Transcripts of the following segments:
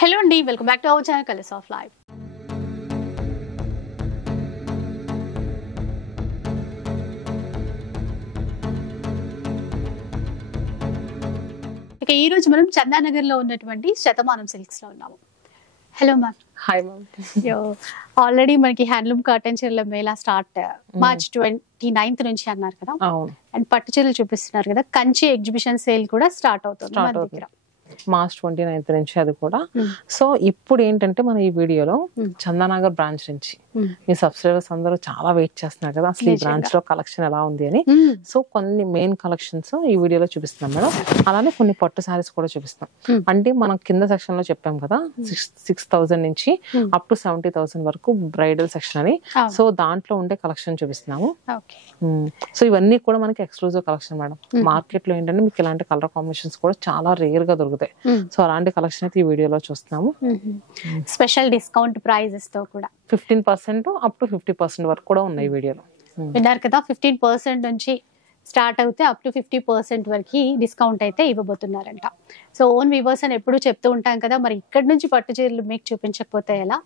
Hello and welcome back to our channel Colors of Life. ఇక ఈ రోజు మనం చందానగర్ లో ఉన్నటువంటి శతమానం సిల్క్స్ లో ఉన్నాము. Hello ma'am. Hi ma'am. Already మనకి హ్యాండ్లూమ్ కాటన్ చీరల మేళా స్టార్ట్ మార్చ్ 29th నుంచి అన్నారు కదా. అండ్ పట్టు చీరలు చూపిస్తున్నారు కదా. కంచి ఎగ్జిబిషన్ సేల్ కూడా స్టార్ట్ అవుతుంది మార్చ్ 29th నుంచి అది కూడా. సో ఇప్పుడు ఏంటంటే మన ఈ వీడియోలో చందానగర్ బ్రాంచ్ నుంచి మీ సబ్స్క్రైబర్స్ అందరూ చాలా వెయిట్ చేస్తున్నారు కదా అసలు ఈ బ్రాంచ్ లో కలెక్షన్ ఎలా ఉంది అని. సో కొన్ని మెయిన్ కలెక్షన్స్ ఈ వీడియోలో చూపిస్తున్నాం మేడం. అలానే కొన్ని పట్టు సారీస్ కూడా చూపిస్తాం. అంటే మనం కింద సెక్షన్ లో చెప్పాం కదా 6,000 నుంచి అప్ టు 70,000 వరకు బ్రైడల్ సెక్షన్ అని. సో దాంట్లో ఉండే కలెక్షన్ చూపిస్తున్నాము. సో ఇవన్నీ కూడా మనకి ఎక్స్క్లూజివ్ కలెక్షన్ మేడం. మార్కెట్ లో ఏంటంటే మీకు ఇలాంటి కలర్ కాంబినేషన్స్ కూడా చాలా రేర్ గా దొరుకుతాయి. సో అలాంటి కలెక్షన్ అయితే ఈ వీడియోలో చూస్తున్నాము. స్పెషల్ డిస్కౌంట్ ప్రైజెస్ తో కూడా 15% అప్ టు 50% వరకు కూడా ఉన్నాయి వీడియోలో. విన్నారు కదా 15% నుంచి స్టార్ట్ అవుతే అప్ టు 50% వరకు డిస్కౌంట్ అయితే ఇవ్వబోతున్నారంట. సో ఓన్ వ్యూవర్స్ అని ఎప్పుడు చెప్తూ ఉంటాం కదా, మరి ఇక్కడ నుంచి పట్టు చీరలు మీకు చూపించకపోతే ఎలా.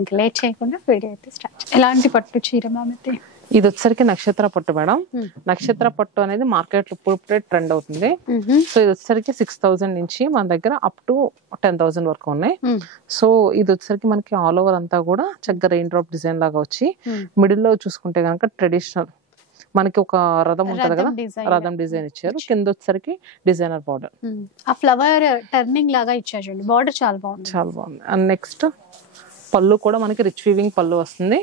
ఇంకా లేట్ చేయకుండా వీడియో అయితే స్టార్ట్. ఎలాంటి పట్టు చీర మ్యామ్ అయితే ఇది వచ్చేసరికి నక్షత్ర పట్టు మేడం. నక్షత్ర పట్టు అనేది మార్కెట్ లో ఇప్పుడే ట్రెండ్ అవుతుంది. సో ఇది వచ్చేసరికి 6,000 నుంచి మన దగ్గర అప్ టు 10,000 వరకు ఉన్నాయి. సో ఇది వచ్చేసరికి మనకి ఆల్ ఓవర్ అంతా కూడా చక్కగా రెయిన్ డ్రాప్ డిజైన్ లాగా వచ్చి మిడిల్ లో చూసుకుంటే కనుక ట్రెడిషనల్ మనకి ఒక రథం ఉంటది కదా, రథం డిజైన్ ఇచ్చారు. కింద వచ్చేసరికి డిజైనర్ బార్డర్, ఆ ఫ్లవర్ టర్నింగ్ లాగా ఇచ్చారు. బార్డర్ చాలా బాగుంది, చాలా బాగుంది. అండ్ నెక్స్ట్ పళ్ళు కూడా మనకి రిచ్ వీవింగ్ పళ్ళు వస్తుంది.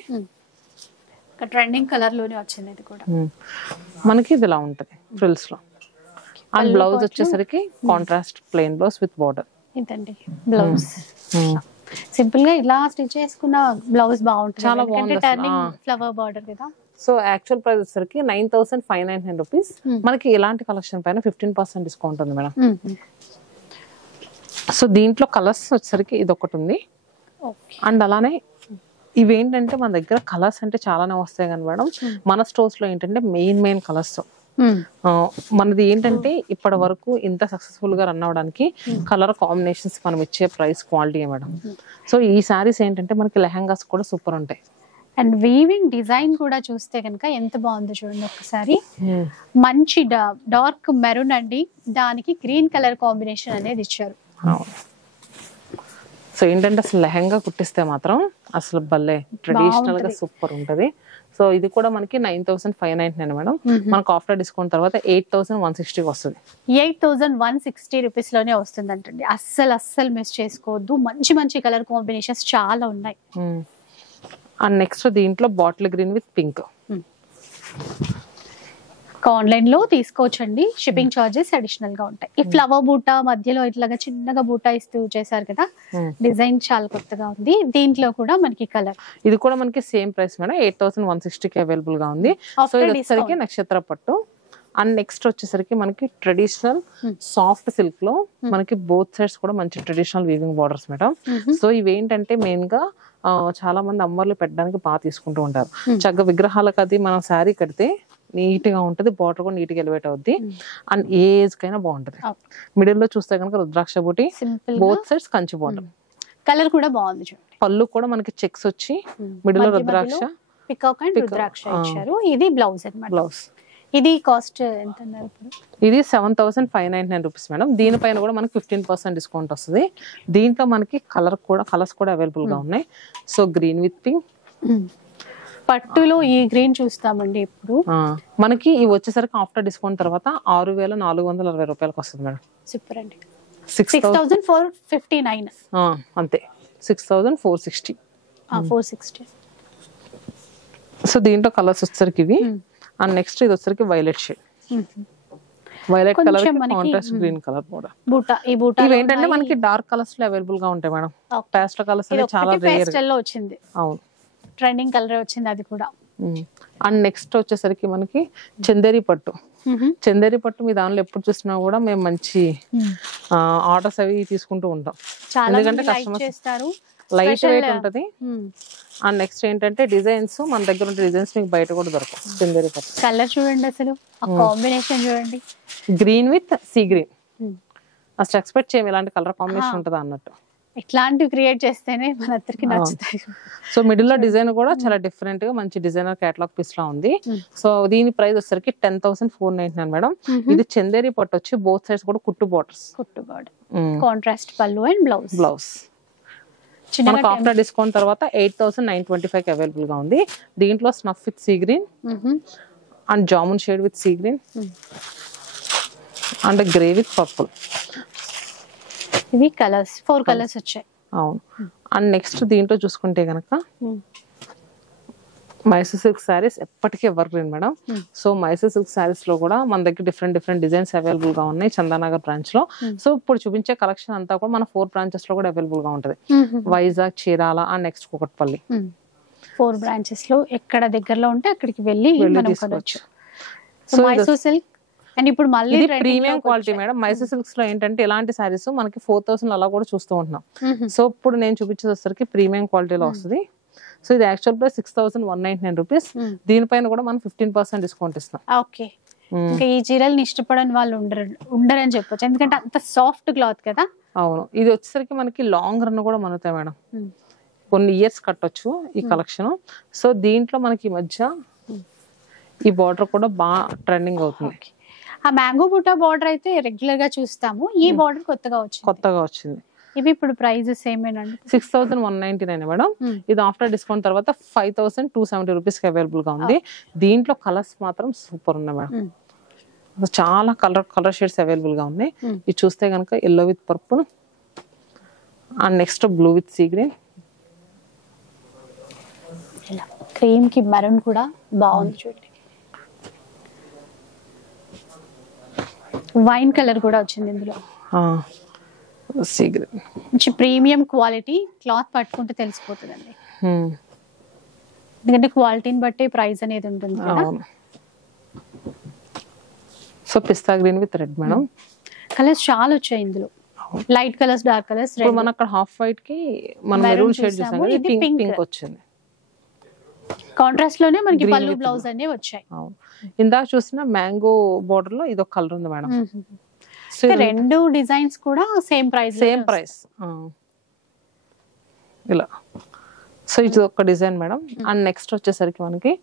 ట్రెండింగ్ కలర్ లోనే వచ్చింది. ఇది కూడా మనకి ఇది ఇలా ఉంటది ఫ్రిల్స్ లో. అండ్ బ్లౌజ్ వచ్చేసరికి contrast plain blouse with border. ఇదండి బ్లౌజ్. సింపుల్ గా ఇలా స్టిచ్ చేసుకున్న బ్లౌజ్ బాగుంటుంది, చాలా బాగుంది. టర్నింగ్ ఫ్లవర్ బార్డర్ కదా. సో యాక్చువల్ ప్రైస్ వచ్చేసరికి 9,599 రూపీస్. మనకి ఇలాంటి కలెక్షన్ పైన 15% డిస్కౌంట్ ఉంది మేడం. సో దీంట్లో కలర్స్ వచ్చేసరికి ఇది ఒకటి ఉంది. అండ్ అలానే ఇవేంటంటే మన దగ్గర కలర్స్ అంటే చాలానే వస్తాయి కానీ మేడం మన స్టోర్స్ లో ఏంటంటే మెయిన్ కలర్స్ మనది ఏంటంటే ఇప్పటి వరకు ఇంత సక్సెస్ఫుల్ గా రన్ అవడానికి కలర్ కాంబినేషన్స్ మనం ఇచ్చే ప్రైస్ క్వాలిటీ మేడం. సో ఈ సారీస్ ఏంటంటే మనకి లెహంగాస్ కూడా సూపర్ ఉంటాయి. అండ్ వీవింగ్ డిజైన్ కూడా చూస్తే కనుక ఎంత బాగుందో చూడండి ఒకసారి. మంచి డార్క్ మెరూన్ అండి, దానికి గ్రీన్ కలర్ కాంబినేషన్ అనేది ఇచ్చారు. సో ఏంటంటే అసలు లెహంగా కుట్టిస్తే మాత్రం అసలు భలే ట్రెడిషనల్ గా సూపర్ ఉంటది. సో ఇది కూడా మనకి 9,599 మేడం. మనకు ఆఫ్టర్ డిస్కౌంట్ తర్వాత 8,160 వస్తుంది. 8,160 రూపీస్ లోనే వస్తుంది అంటండి. అస్సలు మిస్ చేసుకోవద్దు. మంచి కలర్ కాంబినేషన్స్ చాలా ఉన్నాయి. అండ్ నెక్స్ట్ దీంట్లో bottle green with pink. Online లో తీసుకోవచ్చండి, షిప్పింగ్ చార్జెస్ అడిషనల్ గా ఉంటాయి. ఈ ఫ్లవర్ బూటా మధ్యలో ఇట్లాగా చిన్నగా బూటా ఇస్తూ చేశారు కదా, డిజైన్ చాలా కొత్తగా ఉంది. దీంట్లో కూడా మనకి కలర్ ఇది కూడా మనకి సేమ్ ప్రైస్ మేడం, 8,160కి అవైలబుల్ గా ఉంది. సో ఇది వచ్చేసరికి నక్షత్ర పట్టు. అండ్ నెక్స్ట్ వచ్చేసరికి మనకి ట్రెడిషనల్ సాఫ్ట్ సిల్క్ లో మనకి బోత్ సైడ్స్ కూడా మంచి traditional weaving borders madam. So ఇవేంటంటే మెయిన్ గా చాలా మంది అమ్మర్లు పెట్టడానికి బాగా తీసుకుంటూ ఉంటారు. చక్కగా విగ్రహాలకు అది మనం శారీ కడితే నీట్ గా ఉంటది, బార్డర్ కూడా నీట్ గా ఎలివేట్ అవుద్ది. అండ్ ఏ ఏజ్ కైనా బాగుంటది. మిడిల్ లో చూస్తే కనుక రుద్రాక్ష బూటి, both sides Kanchi border. Colour కూడా బాగుంది చూడండి. పళ్ళు కూడా మనకి చెక్స్ వచ్చి మిడిల్ లో రుద్రాక్ష, పికాక్ అండ్ రుద్రాక్ష ఇచ్చారు. ఇది బ్లౌజ్ అన్నమాట. బ్లౌజ్ ఇది కాస్ట్ ఎంత అన్నారు ఇప్పుడు? ఇది 7,599 రూపీస్ మేడం. దీనిపైన కూడా మనకి 15% డిస్కౌంట్ వస్తుంది. దీంట్లో మనకి కలర్స్ కూడా అవైలబుల్ గా ఉన్నాయి. So green with pink. పట్టులో ఈ గ్రీన్ చూస్తామండి ఇప్పుడు. మనకి ఇవి వచ్చేసరికి ఆఫ్టర్ డిస్కౌంట్ తర్వాత 6,460 రూపాయలకు వస్తుంది మేడం. సూపర్ అండి. 6,459 అంతే, 6,460. 460. సో దీంట్లో కలర్స్ వచ్చేసరికి ఇవి. అండ్ నెక్స్ట్ ఇది వచ్చేసరికి violet shade, violet colour contrast green colour కూడా. ఇవేంటంటే మనకి డార్క్ కలర్స్ లో అవైలబుల్ గా ఉంటాయి మేడం. పేస్టల్ కలర్స్ అనేది చాలా రేర్ లో వచ్చింది. అవును, ట్రెండింగ్ కలర్ వచ్చింది అది కూడా. అండ్ నెక్స్ట్ వచ్చేసరికి మనకి చందేరి పట్టు. చందేరి పట్టు మీ దానిలో ఎప్పుడు చూసినా కూడా మేము మంచి ఆర్డర్స్ అవి తీసుకుంటూ ఉంటాం. ఎందుకంటే కస్టమర్స్ లైట్ వెయిట్ ఉంటది. అండ్ నెక్స్ట్ ఏంటంటే డిజైన్స్ మన దగ్గర ఉంటే డిజైన్స్ మీకు బయట కూడా దొరకవు. చందేరి పట్టు కలర్ చూడండి, అసలు కాంబినేషన్ చూడండి, గ్రీన్ విత్ సీ గ్రీన్. అసలు ఎక్స్పెక్ట్ చేయము ఇలాంటి కలర్ కాంబినేషన్ ఉంటుందా అన్నట్టు. ఇట్లాంటివి క్రియేట్ చేస్తేనే మనందరికి నచ్చుతాయి. సో మిడిల్ లో డిజైన్ కూడా చాలా డిఫరెంట్ గా మంచి డిజైనర్ కేటలాగ్ పీస్ లా ఉంది. సో దీని ప్రైస్ వచ్చేసరికి 10,499 మేడం. ఇది చందేరి పట్టు వచ్చి బోత్ సైడ్స్ కూడా కుట్టు బార్డర్స్, కాంట్రాస్ట్ పళ్ళు అండ్ బ్లౌజ్. మనకు ఆఫ్టర్ డిస్కౌంట్ తర్వాత 8,925 అవైలబుల్ గా ఉంది. దీంట్లో snuff with sea green and jamun shade with sea green and grey with purple. ఇవి కలర్స్ 4 కలర్స్ వచ్చాయి. అవును. అండ్ నెక్స్ట్ దీంట్లో చూసుకుంటే గనక మైసూర్ సిల్క్ శారీస్ ఎప్పటికీ ever green madam. So Mysore silk saris లో కూడా మన దగ్గర డిఫరెంట్ డిజైన్స్ అవైలబుల్ గా ఉన్నాయి చందానగర్ బ్రాంచ్ లో. సో ఇప్పుడు చూపించే కలెక్షన్ అంతా కూడా మన 4 బ్రాంచెస్ లో కూడా అవైలబుల్ గా ఉంటది. Vizag, Chirala and next Kukatpally. 4 branches లో ఎక్కడ దగ్గరలో ఉంటే అక్కడికి వెళ్ళి తీసుకోవచ్చు. సో మైసూర్ సిల్క్ అండ్ ఇప్పుడు మళ్ళీ premium quality madam. Mysore silks లో ఏంటంటే ఇలాంటి సారీస్ మనకి 4,000 అలా కూడా చూస్తూ ఉంటున్నాం. సో ఇప్పుడు నేను చూపించేసరికి ప్రీమియం క్వాలిటీలో వస్తుంది. సో ఇది యాక్చువల్ ప్రైస్ 6,199 రూపీస్. దీనిపైన కూడా మనం 15% డిస్కౌంట్ ఇస్తాం. ఓకే. ఇంకా ఈ చీరల్ని ఇష్టపడని వాళ్ళు ఉండరని చెప్పొచ్చు, ఎందుకంటే అంత సాఫ్ట్ క్లాత్ కదా. అవును. ఇది వచ్చేసరికి మనకి లాంగ్ రన్ కూడా మనుతాయి మేడం. కొన్ని ఇయర్స్ కట్టొచ్చు ఈ కలెక్షన్. సో దీంట్లో మనకి ఈ మధ్య ఈ బార్డర్ కూడా బాగా ట్రెండింగ్ అవుతుంది. ఆ మ్యాంగో బుట్టా బార్డర్ అయితే రెగ్యులర్ గా చూస్తాము. ఈ బార్డర్ కొత్తగా వచ్చింది. ఇవి ఇప్పుడు ప్రైజెస్ ఏమేనండి? 6,199 మేడం. ఇది ఆఫ్టర్ డిస్కౌంట్ తర్వాత 5,270 రూపీస్ కి అవైలబుల్ గా ఉంది. దీంట్లో కలర్స్ మాత్రం సూపర్ ఉన్నాయి మేడం. చాలా కలర్ షేడ్స్ అవైలబుల్ గా ఉన్నాయి. ఇది చూస్తే కనుక yellow with purple and next blue with sea green, cream కి మెరూన్ కూడా బాగుంది చూడండి. వైన్ కలర్ కూడా వచ్చింది ఇందులో. మంచి ప్రీమియం క్వాలిటీ క్లాత్ పట్టుకుంటే తెలిసిపోతుందండి, ఎందుకంటే క్వాలిటీని బట్టి ప్రైస్ అనేది ఉంటుంది కదా. So pista green with red madam. Colours చాలా వచ్చాయి ఇందులో, లైట్ కలర్స్, డార్క్ కలర్స్. మనం అక్కడ హాఫ్ వైట్ కి మనం మెరూన్ షేడ్ చూసాం కదా, ఇది పింక్ వచ్చింది. కాంట్రాస్ట్ లోనే మనకి పళ్ళు బ్లౌజ్ అనే వచ్చాయి. ఇందాక చూసిన మ్యాంగో బోర్డర్ లో ఇది ఒక కలర్ ఉంది మేడం. రెండు డిజైన్స్ కూడా సేమ్ ప్రైస్ ఇలా. సో ఇది ఒక డిజైన్ మేడం. అండ్ నెక్స్ట్ వచ్చేసరికి మనకి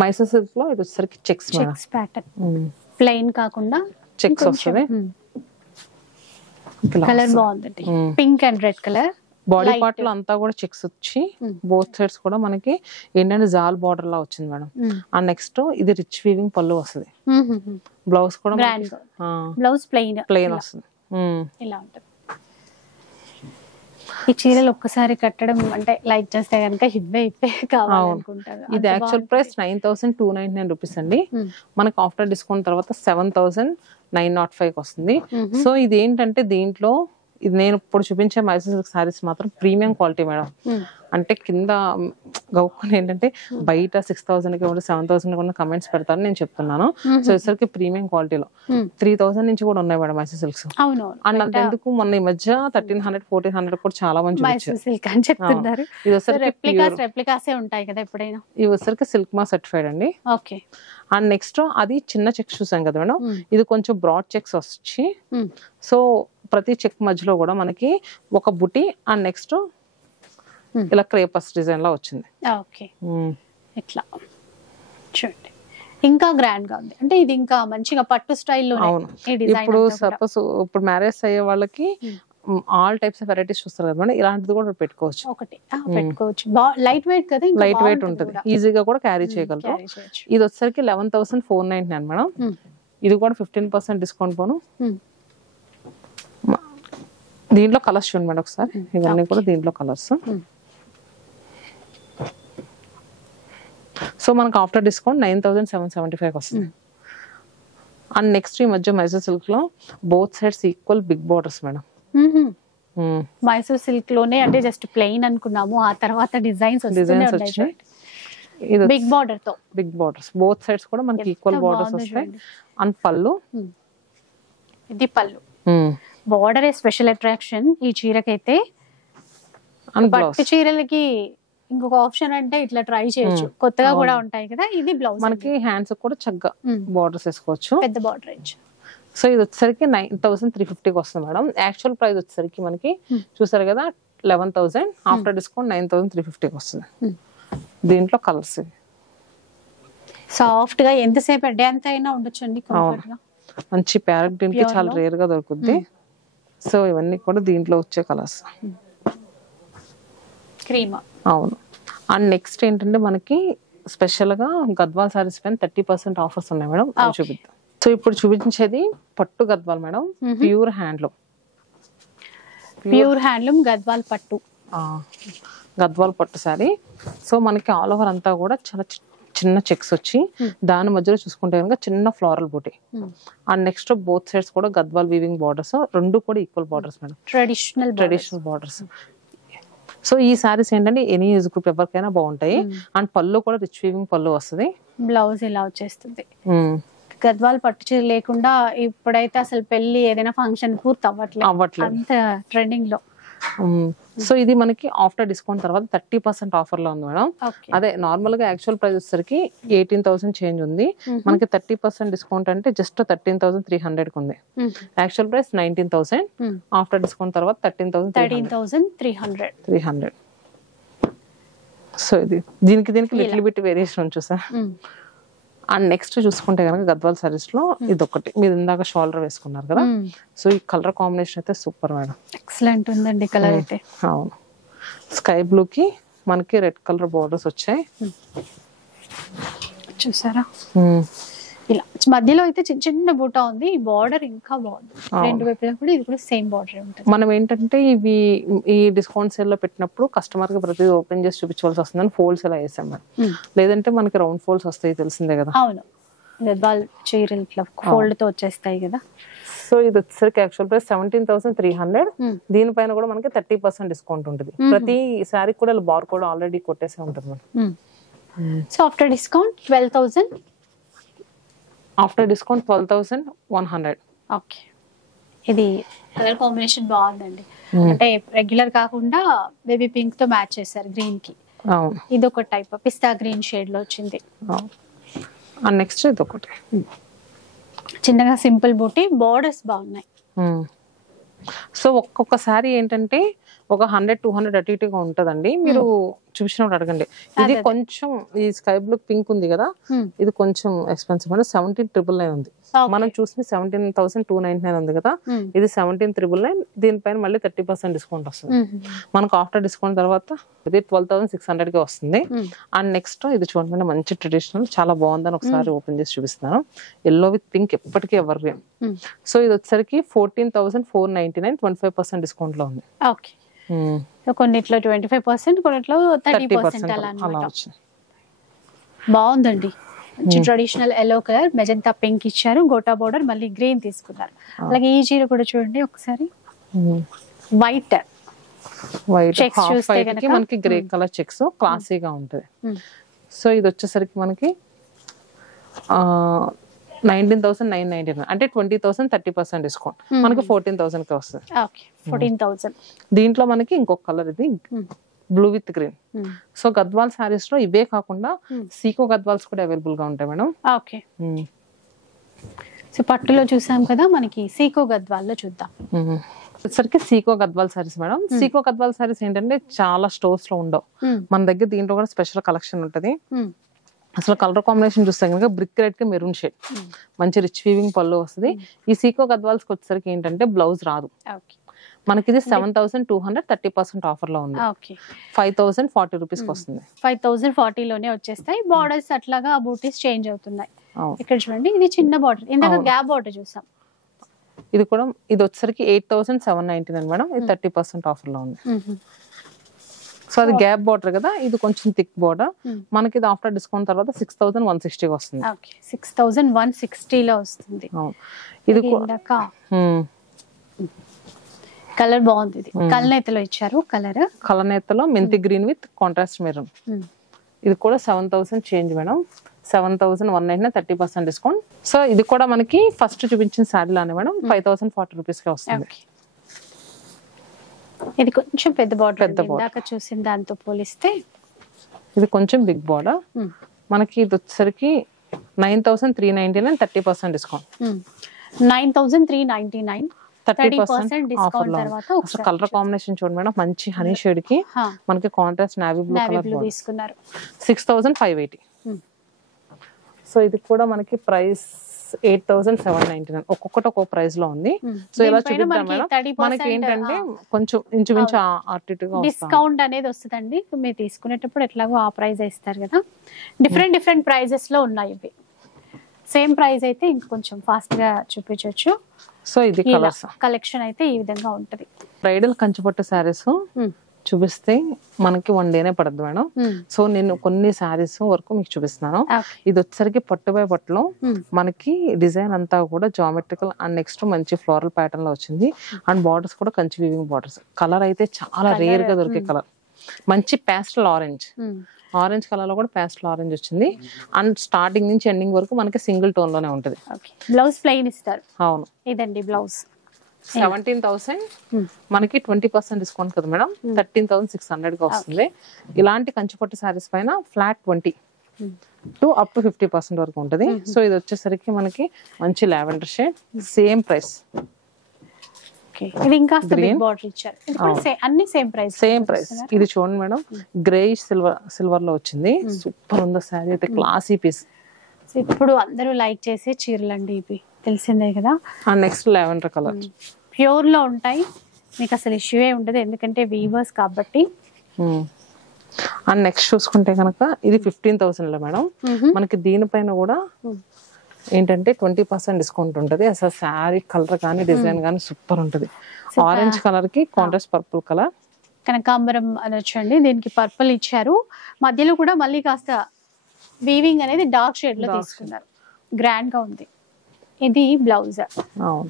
మైసూర్ సిల్క్ లో ఇది వచ్చేసరికి చెక్స్ ప్యాటర్న్, ప్లెయిన్ కాకుండా చెక్స్ వస్తుంది. కలర్ బాగుందండి, pink and red colour. Body part లో అంతా కూడా చెక్స్ వచ్చి బోత్ సైడ్స్ కూడా మనకి ఏంటంటే జాల్ బార్డర్ లా వచ్చింది మేడం. అండ్ నెక్స్ట్ ఇది రిచ్ వీవింగ్ పళ్ళు వస్తుంది. బ్లౌజ్ కూడా బ్లౌజ్ ప్లెయిన్ వస్తుంది. ఇలా ఉంటుంది. ఈ చీరలు ఒక్కసారి కట్టడం అంటే లైక్ చేస్తే కనుక ఇవ్వే కావాలనుకుంటారు. ఇది యాక్చువల్ ప్రైస్ 9,299 రూపీస్ అండి. మనకి ఆఫ్టర్ డిస్కౌంట్ తర్వాత 7,905 వస్తుంది. సో ఇది ఏంటంటే దీంట్లో ఇది నేను ఇప్పుడు చూపించే మైసూర్ సిల్క్ సారీస్ మాత్రం ప్రీమియం క్వాలిటీ మేడం. అంటే కింద గౌకొని ఏంటంటే బయట 6,000 కి 7,000 కూడా కమెంట్స్ పెడతారని నేను చెప్తున్నాను. సో ఇసరికి ప్రీమియం క్వాలిటీలో 3,000 నుంచి కూడా ఉన్నాయి మేడం మైసూర్ సిల్క్స్. అండ్ అంతెందుకు మొన్న ఈ మధ్య 1,300, 1,400 కూడా చాలా మంది చెప్తున్నారు. ఉంటాయి కదా ఎప్పుడైనా. ఇవి వచ్చరికి సిల్క్ మా సర్టిఫైడ్ అండి. ఓకే. అండ్ నెక్స్ట్ అది చిన్న చెక్స్ చూసాం కదా మేడం, ఇది కొంచెం బ్రాడ్ చెక్స్ వచ్చి సో ప్రతి చెక్ మధ్యలో కూడా మనకి ఒక బుటీ అండ్ నెక్స్ట్ ఇలా క్రేపస్ డిజైన్ లా వచ్చింది. ఓకే. ఇట్లా చూడండి, ఇంకా గ్రాండ్ గా ఉంది. అంటే ఇది ఇంకా మంచిగా పట్టు స్టైల్లో. అవును. ఇప్పుడు సపోజ్ ఇప్పుడు మ్యారేజ్ అయ్యే వాళ్ళకి ఆల్ టైప్స్ ఆఫ్ వెరైటీస్ చూస్తారు కదా మేడం, ఇలాంటిది కూడా పెట్టుకోవచ్చు. ఒకటి పెట్టుకోవచ్చు. లైట్ వెయిట్ కదా, లైట్ వెయిట్ ఉంటుంది, ఈజీగా కూడా క్యారీ చేయగలరు. ఇది వచ్చేసరికి 11,499 మేడం. ఇది కూడా 15% డిస్కౌంట్ పోను. దీంట్లో కలర్స్ చూడండి మేడం ఒకసారి. ఇవన్నీ కూడా దీంట్లో కలర్స్. సో మనకు ఆఫ్టర్ డిస్కౌంట్ 9,775 వస్తుంది. అండ్ నెక్స్ట్ ఈ మధ్య మైసూర్ సిల్క్ లో both sides equal big borders madam. Mysore silk లోనే అంటే జస్ట్ ప్లెయిన్ అనుకున్నాము, ఆ తర్వాత డిజైన్స్ వచ్చాయి. బిగ్ బార్డర్ తో బిగ్ బార్డర్స్ బోత్ సైడ్స్ కూడా మనకి ఈక్వల్ బార్డర్స్ వస్తాయి. అండ్ పళ్ళు, ఇది పళ్ళు. బార్డర్ స్పెషల్ అట్రాక్షన్ ఈ చీరకైతే. పట్టు చీరలకి ఇంకొక ఆప్షన్ అంటే ఇట్లా ట్రై చేయొచ్చు, కొత్తగా కూడా ఉంటాయి కదా. ఇది బ్లౌజ్. మనకి హ్యాండ్స్ కూడా చక్కగా బార్డర్స్ వేసుకోవచ్చు, పెద్ద బార్డర్. సో ఇది వచ్చేసరికి 9350కి వస్తుంది మేడం. యాక్చువల్ ప్రైస్ వచ్చేసరికి మనకి చూసారు కదా 11,000, ఆఫ్టర్ డిస్కౌంట్ 9350కి వస్తుంది. దీంట్లో కలర్స్ సాఫ్ట్ గా ఎంతసేపు డే అంతా అయినా ఉండొచ్చు అండి. మంచి ప్యారెట్ గ్రీన్ కి చాలా రేర్ గా దొరుకుద్ది. సో ఇవన్నీ కూడా దీంట్లో వచ్చే కలర్స్. క్రీమ్. అవును. అండ్ నెక్స్ట్ ఏంటంటే మనకి స్పెషల్ గా గద్వాల్ సారీస్ పైన 30% ఆఫర్స్ ఉన్నాయి మేడం. అవి చూపిద్దాం. సో ఇప్పుడు చూపించేది పట్టు Gadwal madam, pure handloom. Pure handloom Gadwal పట్టు. గద్వాల్ పట్టు సారీ. సో మనకి ఆల్ ఓవర్ అంతా కూడా చాలా చిన్న చెక్స్ వచ్చి దాని మధ్యలో చూసుకుంటే కనుక చిన్న floral buti. And next both sides కూడా గద్వాల్ వీవింగ్ బార్డర్స్, రెండు కూడా equal borders madam, traditional borders. So ఈ సారీస్ ఏంటంటే ఎనీ ఏజ్ గ్రూప్ ఎవరికైనా బాగుంటాయి. అండ్ పళ్ళు కూడా రిచ్ వీవింగ్ పళ్ళు వస్తుంది. బ్లౌజ్ ఇలా వచ్చేస్తుంది. గద్వాల్ పట్టు చీర లేకుండా ఇప్పుడైతే అసలు పెళ్లి ఏదైనా ఫంక్షన్ పూర్తి అవ్వట్లేదు, అంత ట్రెండింగ్ లో. సో ఇది మనకి ఆఫ్టర్ డిస్కౌంట్ తర్వాత 30% ఆఫర్ లో ఉంది మేడం. అదే నార్మల్ గా యాక్చువల్ ప్రైస్ వచ్చేసరికి 18,000 చేంజ్ ఉంది. మనకి 30% డిస్కౌంట్ అంటే జస్ట్ 13,300 ఉంది. యాక్చువల్ ప్రైస్ 19,000, ఆఫ్టర్ డిస్కౌంట్ తర్వాత 13,300. సో ఇది దీనికి లిటిల్ బిట్ వేరియేషన్ చూసా. అండ్ నెక్స్ట్ చూసుకుంటే కనుక గద్వాల్ సారీస్ లో ఇది ఒకటి, మీరు ఇందాక షోల్డర్ వేసుకున్నారు కదా. సో ఈ కలర్ కాంబినేషన్ అయితే సూపర్ మేడం, ఎక్సలెంట్ ఉందండి కలర్ అయితే. అవును. స్కై బ్లూ కి మనకి రెడ్ కలర్ బోర్డర్స్ వచ్చాయి చూసారా. ఇలా మధ్యలో అయితే చిన్న చిన్న బూటా ఉంది. ఈ బార్డర్ ఇంకా బాగుంది, రెండు వైపులా కూడా ఇది కూడా సేమ్ బార్డర్ ఉంటుంది. మనం ఏంటంటే ఇవి ఈ డిస్కౌంట్ సేల్ లో పెట్టినప్పుడు కస్టమర్ కి ప్రతి ఓపెన్ చేసి చూపించవలసి వస్తుందని ఫోల్డ్స్ ఎలా వేసాం మనం. లేదంటే మనకి రౌండ్ ఫోల్డ్స్ వస్తాయి, తెలిసిందే కదా. అవును, గద్వాల్ చీరలు ఇట్లా ఫోల్డ్ తో వచ్చేస్తాయి కదా. సో ఇది వచ్చేసరికి యాక్చువల్ ప్రైస్ 17,300. దీనిపైన కూడా మనకి 30% డిస్కౌంట్ ఉంటుంది. ప్రతి సారీ కూడా బార్ కోడ్ ఆల్రెడీ కొట్టేసే ఉంటుంది మనం. So after discount 12,000. After discount 12,100. Okay, ఇది కలర్ కాంబినేషన్ బాగుందండి. అంటే రెగ్యులర్ కాకుండా బేబీ పింక్ తో మ్యాచ్ చేశారు గ్రీన్ కి. ఇది ఒక టైప్ పిస్తా గ్రీన్ షేడ్ లో వచ్చింది. నెక్స్ట్ ఇది ఒకటి చిన్నగా సింపుల్ బూటీ, బోర్డర్స్ బాగున్నాయి. సో ఒక్కొక్కసారి ఏంటంటే ఒక 100-200 అటు ఇటుగా ఉంటదండి. మీరు చూసినప్పుడు అడగండి. ఇది కొంచెం ఈ స్కై బ్లూ పింక్ ఉంది కదా, ఇది కొంచెం ఎక్స్పెన్సివ్ అంటే 17,999 ఉంది. మనం చూసిన 17,299 ఉంది కదా, ఇది 17,999. దీనిపైన మళ్ళీ 30% డిస్కౌంట్ వస్తుంది మనకు. ఆఫ్టర్ డిస్కౌంట్ తర్వాత ఇది 12,600 కి వస్తుంది. అండ్ నెక్స్ట్ ఇది చూడండి, మంచి ట్రెడిషనల్, చాలా బాగుందని ఒకసారి ఓపెన్ చేసి చూపిస్తున్నాను. ఎల్లో విత్ పింక్ ఎప్పటికీ ఎవర్ గ్రీన్. సో ఇది వచ్చేసరికి 14,499, 25% డిస్కౌంట్ లో ఉంది. ఓకే, కొన్నిట్లో 25%, కొన్నిట్లో 30% అలా అన్నమాట. బాగుందండి. Traditional yellow colour, magenta pink ఇచ్చారు, గోటా బోర్డర్, మళ్ళీ గ్రీన్ తీసుకున్నారు. అలాగే ఈ చీర కూడా చూడండి ఒకసారి, వైట్ చెక్స్ చూస్తే గనుక మనకి గ్రే కలర్ చెక్స్ క్లాసీగా ఉంటుంది. సో ఇది వచ్చేసరికి మనకి 19,999 అంటే 20,000 30% డిస్కౌంట్ మనకి 14,000 కి వస్తుంది. 14,000. దీంట్లో మనకి ఇంకొక కలర్, ఇది blue with green. So Gadwal saris లో ఇవే కాకుండా సీకో గద్వాల్స్ కూడా అవైలబుల్ గా ఉంటాయి మేడం. ఓకే, సో పట్టులో చూసాం కదా, మనకి సీకో గద్వాల్లో చూద్దాం. వచ్చేసరికి సీకో గద్వాల్ సారీస్ మేడం. సీకో గద్వాల్ సారీస్ ఏంటంటే చాలా స్టోర్స్ లో ఉండవు మన దగ్గర. దీంట్లో కూడా స్పెషల్ కలెక్షన్ ఉంటది. అసలు కలర్ కాంబినేషన్ చూస్తే కనుక బ్రిక్ రెడ్ కి మెరూన్ షేడ్, మంచి రిచ్ వీవింగ్ పళ్ళు వస్తుంది. ఈ సీకో గద్వాల్స్ వచ్చేసరికి ఏంటంటే బ్లౌజ్ రాదు మనకి. ఇది 7,200, 30% ఆఫర్ లో ఉంది. 5,040 రూపీస్ కి వస్తుంది. 5,040 లోనే వచ్చేస్తాయి. బార్డర్స్ అట్లాగా బూటీస్ చేంజ్ అవుతున్నాయి. ఇక్కడ చూడండి, ఇది చిన్న బార్డర్, ఇందాక గ్యాప్ బార్డర్ చూసాం. ఇది కూడా ఇది వచ్చేసరికి 8,799 మేడం. ఇది 30% ఆఫర్ లో ఉంది. సో అది గ్యాప్ బార్డర్ కదా, ఇది కొంచెం థిక్ బార్డర్. మనకి ఇది ఆఫ్టర్ డిస్కౌంట్ తర్వాత 6,160 వస్తుంది. 6,160 లో వస్తుంది. ఇది కలర్ బాగుంది. ఇది కలనేతలో ఇచ్చారు. కలనేతలో మెంతి గ్రీన్ విత్ కాంట్రాస్ట్ మెరూన్. ఇది కూడా 7,000 చేంజ్ మేడం. 7,199, 30% డిస్కౌంట్. సో ఇది కూడా మనకి ఫస్ట్ చూపించిన శారీ లానే మేడం 5,040 రూపీస్ కి వస్తుంది. ఇది కొంచెం పెద్ద బార్డర్, ఇందాక చూసిన దాంతో పోలిస్తే ఇది కొంచెం బిగ్ బార్డర్. మనకి ఇది వచ్చేసరికి 9,399, 30% డిస్కౌంట్. 9399 30% డిస్కౌంట్ తర్వాత కలర్ కాంబినేషన్ చూడండి మేడం, మంచి హనీ షేడ్ కి మనకి కాంట్రాస్ట్ నావీ బ్లూ కలర్ తీసుకున్నారు. 6580. సో ఇది కూడా మనకి ప్రైస్ 8799. ఒక్కొక్కటి ఒక్కొక్క ప్రైస్ లో ఉంది. సో ఇలా చూపిద్దాం మేడం. మనకి ఏంటంటే కొంచెం ఇంచుమించు అటుగా డిస్కౌంట్ అనేది వస్తుందండి. మీరు తీసుకునేటప్పుడు ఎట్లాగో ఆ ప్రైస్ ఇస్తారు కదా. డిఫరెంట్ ప్రైజెస్ లో ఉన్నాయి ఇవి. సేమ్ ప్రైస్ అయితే ఇంకొంచెం ఫాస్ట్ గా చూపించవచ్చు. సో ఇది కలర్స్ కలెక్షన్ అయితే ఈ విధంగా ఉంటది. బ్రైడల్ కంచిపట్టు శారీస్ చూపిస్తే మనకి 1 డేనే పడద్దు మేడం. సో నేను కొన్ని శారీస్ వరకు మీకు చూపిస్తున్నాను. ఇది వచ్చేసరికి పట్టు బై పట్టులో మనకి డిజైన్ అంతా కూడా జామెట్రికల్ అండ్ నెక్స్ట్ మంచి ఫ్లోరల్ ప్యాటర్న్ లో వచ్చింది. అండ్ బార్డర్స్ కూడా కంచి వీవింగ్ బార్డర్స్. కలర్ అయితే చాలా రేర్ గా దొరికే కలర్, మంచి ప్యాస్టల్ ఆరెంజ్ కలర్ లో కూడా ప్యాస్టల్ ఆరెంజ్ వచ్చింది. అండ్ స్టార్టింగ్ నుంచి ఎండింగ్ వరకు మనకి సింగిల్ టోన్ లోనే ఉంటది. బ్లౌజ్ ప్లెయిన్ ఇస్తారు. అవును, ఇదండి బ్లౌజ్. 17,000 మనకి 20% డిస్కౌంట్ కదా మేడం. 13,600 గా వస్తుంది. ఇలాంటి కంచిపట్టు శారీస్ పైన ఫ్లాట్ 20 టు అప్ టు 50% వరకు ఉంటది. సో ఇది వచ్చేసరికి మనకి మంచి లావెండర్ షేడ్, సేమ్ ప్రైస్. ఇది ఇంకా బార్డర్ ఇచ్చారు. అన్ని సేమ్ ప్రైస్. ఇది చూడండి మేడం, గ్రేయిష్ సిల్వర్ లో వచ్చింది. సూపర్ ఉంది శారీ అయితే, క్లాసీ పీస్. ఇప్పుడు అందరూ లైక్ చేసే చీరలు అండి ఇవి, తెలిసిందే కదా. నెక్స్ట్ లావెండర్ కలర్ ప్యూర్ లో ఉంటాయి, మీకు అసలు ఇష్యూ ఉండదు ఎందుకంటే వీవర్స్ కాబట్టి. అండ్ నెక్స్ట్ చూసుకుంటే కనుక ఇది 15,000 లో మేడం. మనకి దీనిపైన కూడా ఏంటంటే 20% డిస్కౌంట్ ఉంటది. అసలు శారీ కలర్ కానీ డిజైన్ కానీ సూపర్ ఉంటది. ఆరెంజ్ కలర్ కి కాంట్రాస్ట్ పర్పుల్ కలర్, కనకాంబరం అనొచ్చండి. దీనికి పర్పుల్ ఇచ్చారు, మధ్యలో కూడా మళ్ళీ కాస్త వీవింగ్ అనేది డార్క్ షేడ్ లో తీసుకున్నారు. గ్రాండ్ గా ఉంది. ఇది బ్లౌజ్.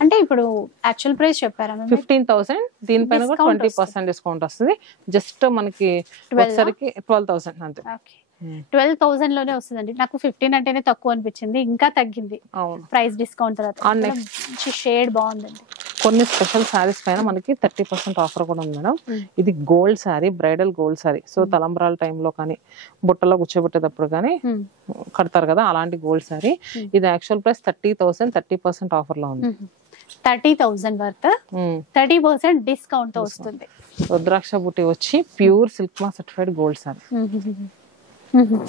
అంటే ఇప్పుడు యాక్చువల్ ప్రైస్ చెప్పారా 15,000, దీనిపైన 20% డిస్కౌంట్ వస్తుంది. జస్ట్ మనకి 12,000 అంతే. 12,000 లోనే వస్తుందండి. నాకు 15 అంటేనే తక్కువ అనిపించింది, ఇంకా తగ్గింది ప్రైస్ డిస్కౌంట్ తర్వాత. మంచి షేడ్ బాగుందండి. కొన్ని స్పెషల్ శారీస్ పైన మనకి 30% ఆఫర్ కూడా ఉంది మేడం. ఇది gold sari, bridal gold sari. So తలంబ్రాల టైంలో కానీ బుట్టలో కూర్చోబెట్టేటప్పుడు కానీ కడతారు కదా, అలాంటి గోల్డ్ శారీ. ఇది యాక్చువల్ ప్రైస్ 30,000, 30% ఆఫర్ లో ఉంది. 30,000 వర్త్ 30% డిస్కౌంట్ తో వస్తుంది. రుద్రాక్ష బుట్టి వచ్చి pure silk mark certified gold sari.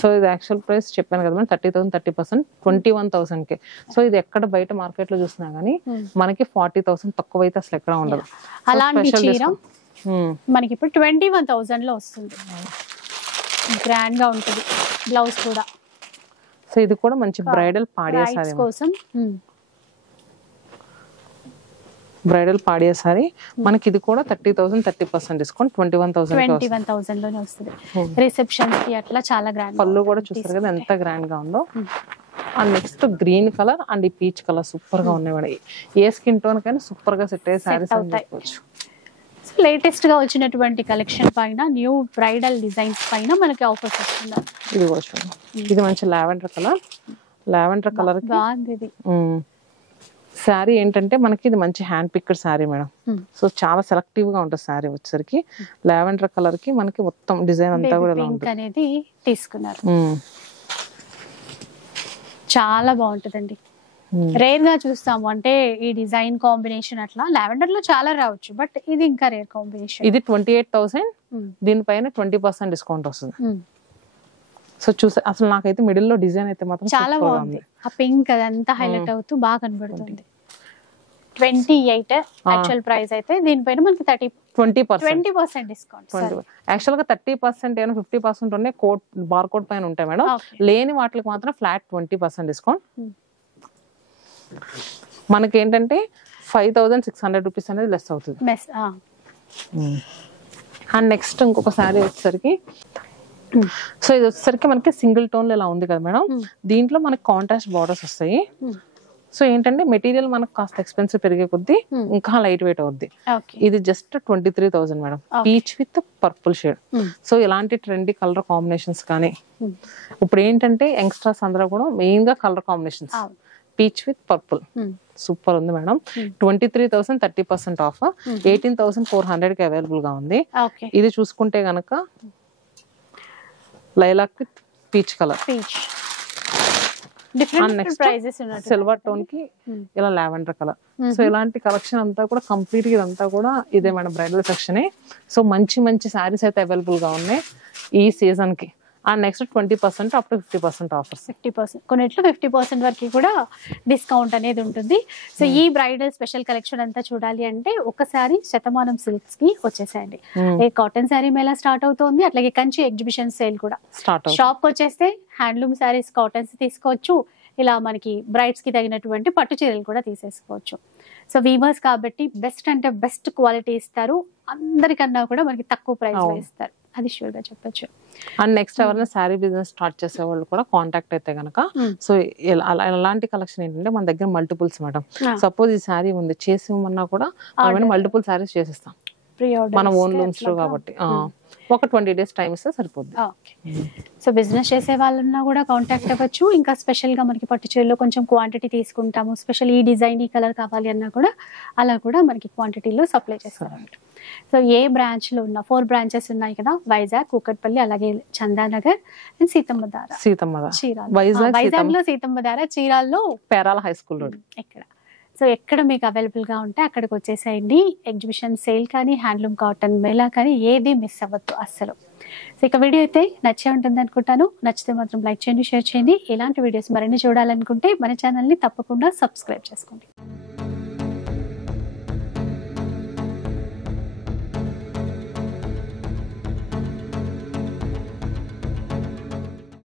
So ఇది యాక్చువల్ ప్రైస్ చెప్పాను కదా 30,000, 30% 21,000 కే. సో ఇది ఎక్కడ బయట మార్కెట్ లో చూసినా గానీ మనకి 40,000 తక్కువ అయితే అసలు ఎక్కడ ఉండదు. అలాంటి చీర మనకి ఇప్పుడు 21,000 లో వస్తుంది. గ్రాండ్ గా ఉంటుంది బ్లౌజ్ కూడా. సో ఇది కూడా మంచి బ్రైడల్ పాడియా సారీ కోసం, బ్రైడల్ పాడియా సారీ. మనకి ఇది కూడా 30,000, 30% డిస్కౌంట్ 21,000 లోనే వస్తుంది. రిసెప్షన్ కి అట్లా చాలా గ్రాండ్. పళ్ళు కూడా చూస్తారు కదా ఎంత గ్రాండ్ గా ఉందో. And next green colour and ఈ పీచ్ కలర్ సూపర్ గా ఉన్నాయి మేడం. ఏ స్కిన్ టోన్ కైనా సూపర్ గా సెట్ అయ్యే సారీస్ అని చెప్పొచ్చు. లేటెస్ట్ గా వచ్చినటువంటి కలెక్షన్ పైన న్యూ బ్రైడల్ డిజైన్స్ పైన మనకి ఆఫర్స్ వస్తున్నాయి. ఇది కూడా చూడండి, ఇది మంచి లావెండర్ కలర్. లావెండర్ కలర్ బాగుంది ఇది. శారీ ఏంటంటే మనకి ఇది మంచి hand picked sari madam. So చాలా సెలెక్టివ్ గా ఉంటుంది శారీ వచ్చేసరికి. లావెండర్ కలర్ కి మనకి మొత్తం డిజైన్ అంతా కూడా అనేది తీసుకున్నారు. చాలా బాగుంటదండి. రేర్ గా చూస్తాము అంటే ఈ డిజైన్ కాంబినేషన్ అట్లా లావెండర్ లో చాలా రావచ్చు, బట్ ఇది ఇంకా రేర్ కాంబినేషన్. ఇది 28,000, దీనిపైన 20% డిస్కౌంట్ వస్తుంది. సో చూసే అసలు నాకైతే మిడిల్ లో డిజైన్ అయితే మాత్రం చాలా బాగుంది. ఆ పింక్ అదంతా హైలైట్ అవుతూ బాగా కనబడుతుంది. 28 యాక్చువల్ ప్రైస్ అయితే, దీనిపైన మనకి 20% డిస్కౌంట్. యాక్చువల్ గా 30% ఏమైనా 50% ఉన్నాయి, కోడ్ బార్ కోడ్ పైన ఉంటాయి మేడం. లేని వాటికి మాత్రం ఫ్లాట్ 20% డిస్కౌంట్. మనకి ఏంటంటే 5,600 రూపీస్ అనేది లెస్ అవుతుంది. అండ్ నెక్స్ట్ ఇంకొక శారీ వచ్చేసరికి, సో ఇది వచ్చేసరికి మనకి సింగిల్ టోన్ లో ఇలా ఉంది కదా మేడం. దీంట్లో మనకి కాంట్రాస్ట్ బార్డర్స్ వస్తాయి. సో ఏంటంటే మెటీరియల్ మనకు కాస్త ఎక్స్పెన్సివ్ పెరిగే కొద్దీ ఇంకా లైట్ వెయిట్ అవుద్ది. ఇది జస్ట్ 23,000 madam, peach with purple shade. So ఇలాంటి ట్రెండీ కలర్ కాంబినేషన్స్ కానీ ఇప్పుడు ఏంటంటే యంగ్స్టర్స్ అందరూ కూడా మెయిన్ గా colour combinations peach with purple super ఉంది మేడం. 23,000 30% ఆఫ్ 18,400 కి అవైలబుల్ గా ఉంది. ఇది చూసుకుంటే గనక lilac with peach colour. Different prices ఉన్నట్టు సిల్వర్ టోన్ కి ఇలా లావెండర్ కలర్. సో ఇలాంటి కలెక్షన్ అంతా కూడా కంప్లీట్ గా ఇదంతా కూడా ఇదే మేడం బ్రైడల్ సెక్షన్. సో మంచి మంచి శారీస్ అయితే అవైలబుల్ గా ఉన్నాయి ఈ సీజన్ కి. And next 20% up to 50% offers. 50% కొన్నిట్లో 50% వరకు కూడా డిస్కౌంట్ అనేది ఉంటుంది. సో ఈ బ్రైడల్ స్పెషల్ కలెక్షన్ అంతా చూడాలి అంటే ఒకసారి శతమానం సిల్క్స్ కి వచ్చేసేయండి. కాటన్ శారీ మేళా స్టార్ట్ అవుతుంది, అట్లాగే కంచి ఎగ్జిబిషన్ సేల్ కూడా స్టార్ట్. షాప్ వచ్చేస్తే హ్యాండ్లూమ్ శారీస్, కాటన్స్ తీసుకోవచ్చు. ఇలా మనకి బ్రైడ్స్ కి తగినటువంటి పట్టు చీరలు కూడా తీసేసుకోవచ్చు. సో వీవర్స్ కాబట్టి బెస్ట్ అంటే బెస్ట్ క్వాలిటీ ఇస్తారు, అందరికన్నా కూడా మనకి తక్కువ ప్రైస్ లో ఇస్తారు, అది షూర్ గా చెప్పొచ్చు. అండ్ నెక్స్ట్ ఎవరైనా శారీ బిజినెస్ స్టార్ట్ చేసే వాళ్ళు కూడా కాంటాక్ట్ అయితే గనక సో అలాంటి కలెక్షన్ ఏంటంటే మన దగ్గర మల్టిపుల్స్ మేడం. సపోజ్ ఈ శారీ ఉంది చేసి ఇవ్వమన్నా కూడా మల్టిపుల్ శారీస్ చేసిస్తాం మన ఓన్ లూమ్స్ లో కాబట్టి. ఒక 20 days టైం ఇస్తే సరిపోద్ది. సో బిజినెస్ చేసే వాళ్ళన్నా కూడా కాంటాక్ట్ అవ్వచ్చు. ఇంకా స్పెషల్ గా మనకి పట్టు చీరలో కొంచెం క్వాంటిటీ తీసుకుంటాము, స్పెషల్ ఈ డిజైన్ ఈ కలర్ కావాలి అన్నా కూడా అలా కూడా మనకి క్వాంటిటీలో సప్లై చేస్తారు. సో ఏ బ్రాంచ్ లో ఉన్న 4 branches ఉన్నాయి కదా, వైజాగ్, కూకట్పల్లి, అలాగే చందానగర్ అండ్ సీతమ్మధార. వైజాగ్ లో సీతమ్మధార, చీరాల్లో పేరాల హై స్కూల్ రోడ్ ఇక్కడ. సో ఎక్కడ మీకు అవైలబుల్ గా ఉంటే అక్కడికి వచ్చేసేయండి. ఎగ్జిబిషన్ సేల్ కానీ, హ్యాండ్లూమ్ కాటన్ మేళా కానీ ఏది మిస్ అవ్వద్దు అస్సలు. సో ఇక వీడియో అయితే నచ్చే ఉంటుంది అనుకుంటాను. నచ్చితే మాత్రం లైక్ చేయండి, షేర్ చేయండి. ఇలాంటి వీడియోస్ మరిన్ని చూడాలనుకుంటే మన ఛానల్ని తప్పకుండా సబ్స్క్రైబ్ చేసుకోండి.